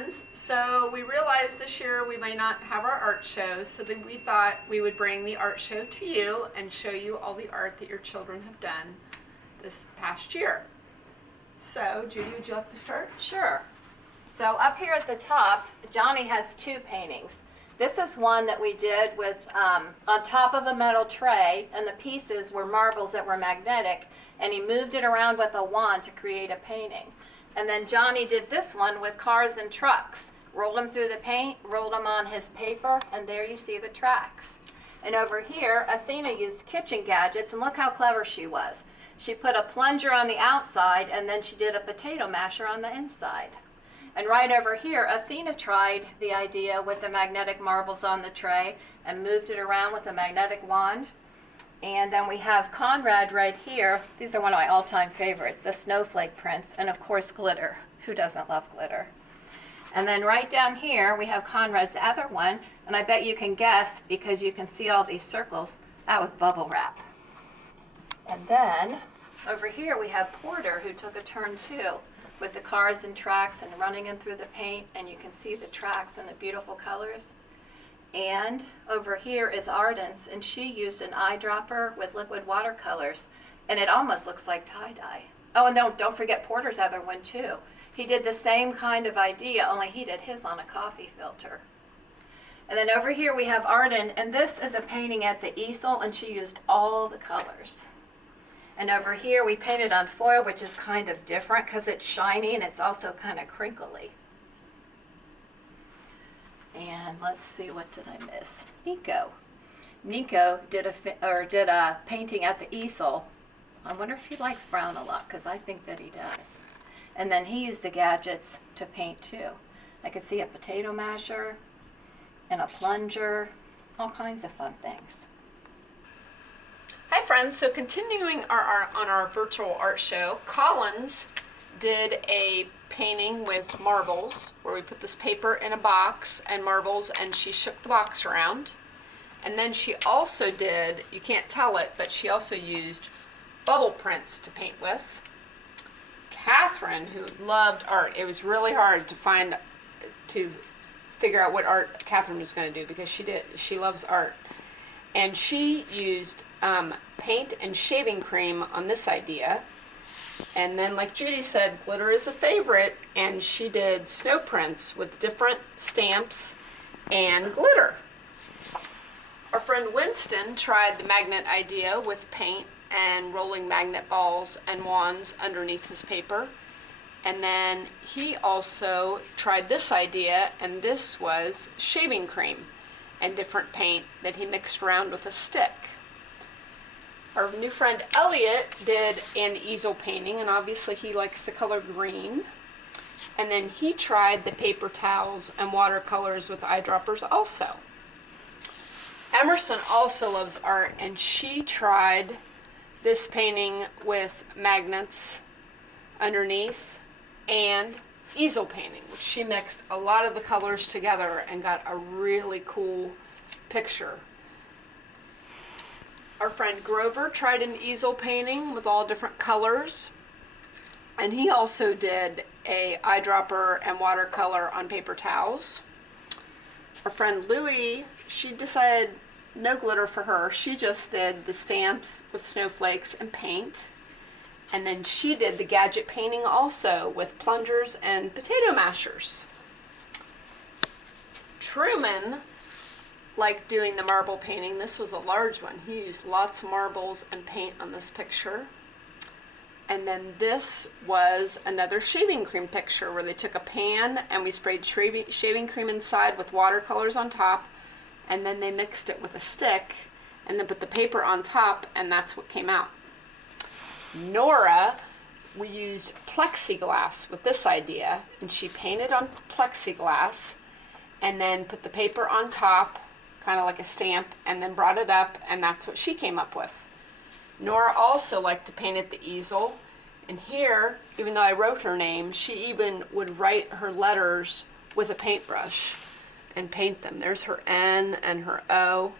friends. So we realized this year we may not have our art show, so then we thought we would bring the art show to you and show you all the art that your children have done this past year. So Judy, would you like to start? Sure. So up here at the top, Johnny has two paintings. This is one that we did with on top of a metal tray, and the pieces were marbles that were magnetic, and he moved it around with a wand to create a painting. And then Johnny did this one with cars and trucks, rolled them through the paint, rolled them on his paper, and there you see the tracks. And over here, Athena used kitchen gadgets, and look how clever she was. She put a plunger on the outside, and then she did a potato masher on the inside. And right over here, Athena tried the idea with the magnetic marbles on the tray and moved it around with a magnetic wand. And then we have Conrad right here. These are one of my all-time favorites, the snowflake prints, and of course glitter. Who doesn't love glitter? And then right down here, we have Conrad's other one, and I bet you can guess, because you can see all these circles, that was bubble wrap. And then over here, we have Porter, who took a turn too, with the cars and tracks and running them through the paint, and you can see the tracks and the beautiful colors. And over here is Ardence, and she used an eyedropper with liquid watercolors, and it almost looks like tie-dye. Oh, and don't forget Porter's other one too. He did the same kind of idea, only he did his on a coffee filter. And then over here we have Arden, and this is a painting at the easel, and she used all the colors. And over here we painted on foil, which is kind of different because it's shiny and it's also kind of crinkly. And let's see, what did I miss? Nico. Nico did a painting at the easel. I wonder if he likes brown a lot, because I think that he does. And then he used the gadgets to paint too. I could see a potato masher and a plunger, all kinds of fun things. Hi friends, so continuing on our virtual art show, Collins did a painting with marbles where we put this paper in a box and marbles, and she shook the box around. And then she also did, you can't tell it, but she also used bubble prints to paint with. Catherine, who loved art, it was really hard to figure out what art Catherine was going to do, because she loves art. And she used paint and shaving cream on this idea. And then, like Judy said, glitter is a favorite, and she did snow prints with different stamps and glitter. Our friend Winston tried the magnet idea with paint and rolling magnet balls and wands underneath his paper. And then he also tried this idea, and this was shaving cream and different paint that he mixed around with a stick. Our new friend Elliot did an easel painting, and obviously he likes the color green. And then he tried the paper towels and watercolors with eyedroppers also. Emerson also loves art, and she tried this painting with magnets underneath and easel painting, which she mixed a lot of the colors together and got a really cool picture. Our friend Grover tried an easel painting with all different colors, and he also did a eyedropper and watercolor on paper towels. Our friend Louie, she decided no glitter for her. She just did the stamps with snowflakes and paint. And then she did the gadget painting also with plungers and potato mashers. Truman liked doing the marble painting. This was a large one. He used lots of marbles and paint on this picture. And then this was another shaving cream picture where they took a pan and we sprayed shaving cream inside with watercolors on top, and then they mixed it with a stick and then put the paper on top, and that's what came out. Nora, we used plexiglass with this idea, and she painted on plexiglass and then put the paper on top, kind of like a stamp, and then brought it up, and that's what she came up with. Nora also liked to paint at the easel, and here, even though I wrote her name, she even would write her letters with a paintbrush and paint them. There's her N and her O,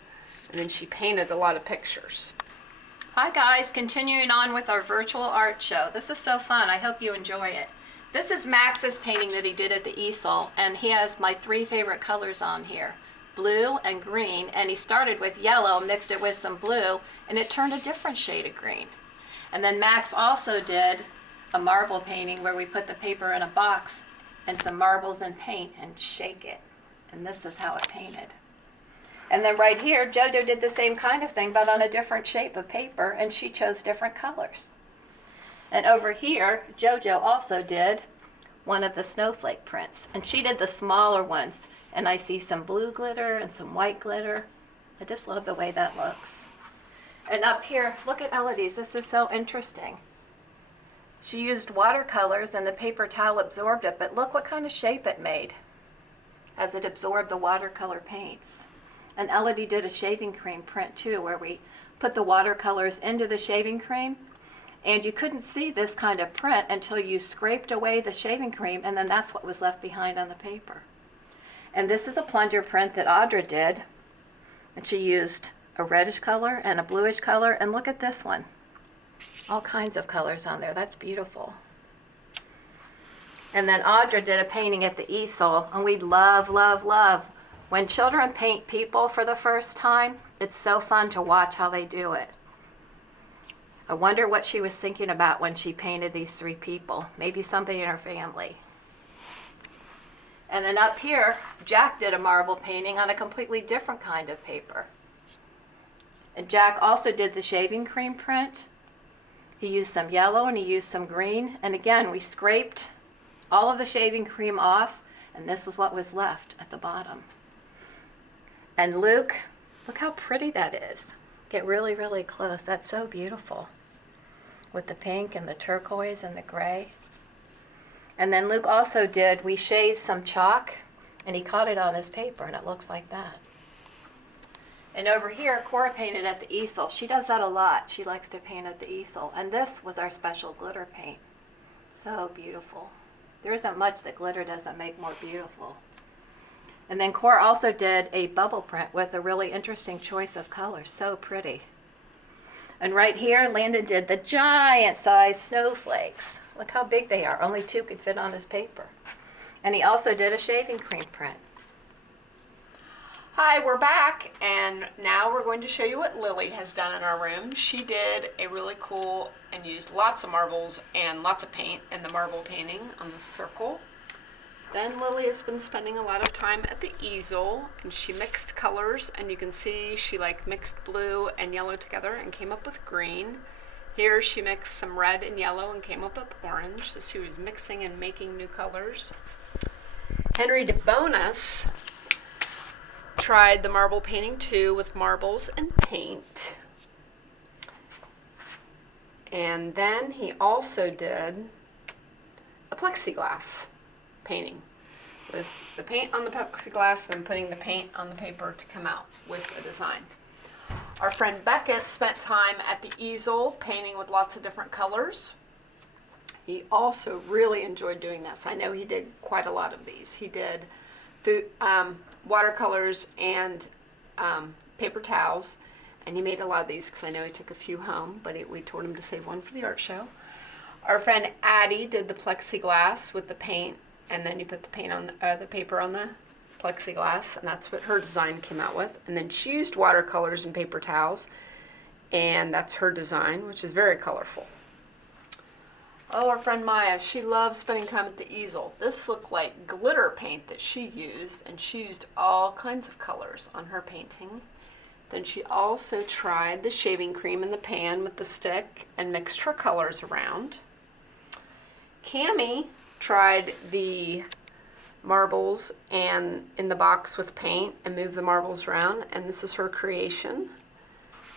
and then she painted a lot of pictures. Hi guys, continuing on with our virtual art show. This is so fun. I hope you enjoy it. This is Max's painting that he did at the easel, and he has my 3 favorite colors on here, blue and green, and he started with yellow, mixed it with some blue, and it turned a different shade of green. And then Max also did a marble painting where we put the paper in a box and some marbles and paint and shake it. And this is how it painted. And then right here, JoJo did the same kind of thing, but on a different shape of paper, and she chose different colors. And over here, JoJo also did one of the snowflake prints, and she did the smaller ones. And I see some blue glitter and some white glitter. I just love the way that looks. And up here, look at Elodie's. This is so interesting. She used watercolors and the paper towel absorbed it, but look what kind of shape it made as it absorbed the watercolor paints. And Elodie did a shaving cream print too, where we put the watercolors into the shaving cream, and you couldn't see this kind of print until you scraped away the shaving cream, and then that's what was left behind on the paper. And this is a plunger print that Audra did, and she used a reddish color and a bluish color, and look at this one. All kinds of colors on there. That's beautiful. And then Audra did a painting at the easel, and we love, love, love. When children paint people for the first time, it's so fun to watch how they do it. I wonder what she was thinking about when she painted these 3 people. Maybe somebody in her family. And then up here, Jack did a marble painting on a completely different kind of paper. And Jack also did the shaving cream print. He used some yellow and he used some green. And again, we scraped all of the shaving cream off, and this is what was left at the bottom. And Luke, look how pretty that is. Get really, really close. That's so beautiful. With the pink and the turquoise and the gray. And then Luke also did, we shaved some chalk, and he caught it on his paper, and it looks like that. And over here, Cora painted at the easel. She does that a lot. She likes to paint at the easel. And this was our special glitter paint. So beautiful. There isn't much that glitter doesn't make more beautiful. And then Cora also did a bubble print with a really interesting choice of colors. So pretty. And right here, Landon did the giant size snowflakes. Look how big they are. Only 2 could fit on his paper. And he also did a shaving cream print. Hi, we're back, and now we're going to show you what Lily has done in our room. She did a really cool and used lots of marbles and lots of paint in the marble painting on the circle. Then Lily has been spending a lot of time at the easel, and she mixed colors, and you can see she mixed blue and yellow together and came up with green. Here she mixed some red and yellow and came up with orange, so she was mixing and making new colors. Henry DeBonis tried the marble painting too with marbles and paint. And then he also did a plexiglass painting with the paint on the plexiglass, then putting the paint on the paper to come out with a design. Our friend Beckett spent time at the easel painting with lots of different colors. He also really enjoyed doing this. I know he did quite a lot of these. He did watercolors and paper towels, and he made a lot of these because I know he took a few home, but we told him to save one for the art show. Our friend Addie did the plexiglass with the paint, and then you put the paint on the paper on the plexiglass, and that's what her design came out with. And then she used watercolors and paper towels, and that's her design, which is very colorful. Oh, our friend Maya, she loves spending time at the easel. This looked like glitter paint that she used, and she used all kinds of colors on her painting. Then she also tried the shaving cream in the pan with the stick and mixed her colors around. Cammie tried the marbles and in the box with paint and moved the marbles around, and this is her creation.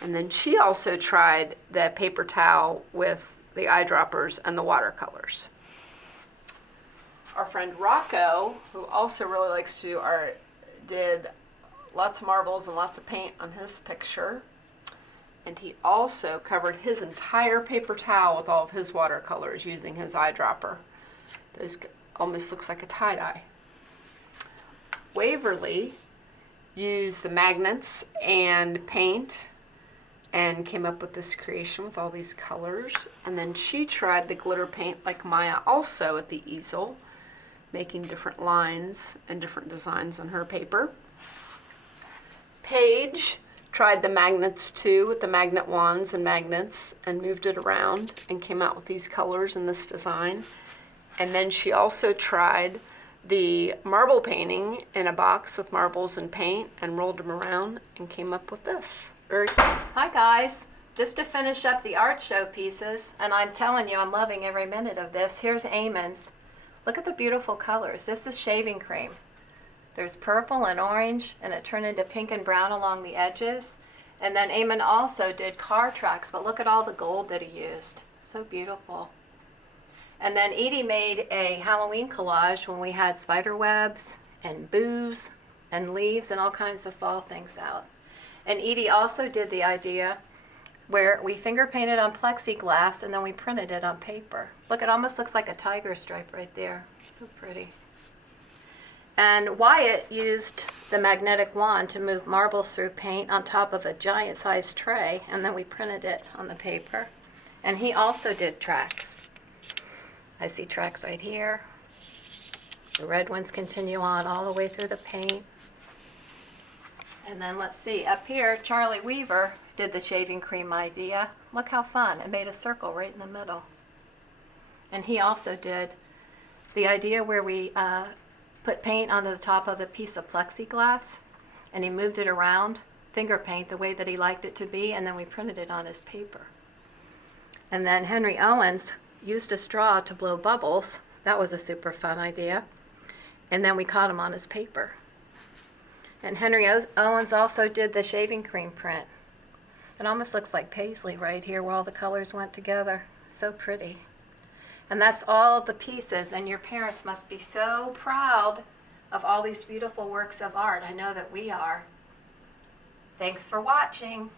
And then she also tried the paper towel with the eyedroppers and the watercolors. Our friend Rocco, who also really likes to do art, did lots of marbles and lots of paint on his picture. And he also covered his entire paper towel with all of his watercolors using his eyedropper. This almost looks like a tie-dye. Waverly used the magnets and paint and came up with this creation with all these colors. And then she tried the glitter paint like Maya also at the easel, making different lines and different designs on her paper. Paige tried the magnets too with the magnet wands and magnets and moved it around and came out with these colors and this design. And then she also tried the marble painting in a box with marbles and paint and rolled them around and came up with this. Very cool. Hi guys, just to finish up the art show pieces, and I'm telling you I'm loving every minute of this. Here's Eamon's. Look at the beautiful colors. This is shaving cream. There's purple and orange, and it turned into pink and brown along the edges. And then Eamon also did car tracks, but look at all the gold that he used. So beautiful. And then Edie made a Halloween collage when we had spider webs and booze and leaves and all kinds of fall things out. And Edie also did the idea where we finger painted on plexiglass and then we printed it on paper. Look, it almost looks like a tiger stripe right there. So pretty. And Wyatt used the magnetic wand to move marbles through paint on top of a giant-sized tray, and then we printed it on the paper. And he also did tracks. I see tracks right here. The red ones continue on all the way through the paint. And then let's see, up here, Charlie Weaver did the shaving cream idea. Look how fun. It made a circle right in the middle. And he also did the idea where we put paint on the top of a piece of plexiglass, and he moved it around, finger paint, the way that he liked it to be, and then we printed it on his paper. And then Henry Owens used a straw to blow bubbles. That was a super fun idea. And then we caught him on his paper. And Henry Owens also did the shaving cream print. It almost looks like paisley right here where all the colors went together. So pretty. And that's all the pieces, and your parents must be so proud of all these beautiful works of art. I know that we are. Thanks for watching.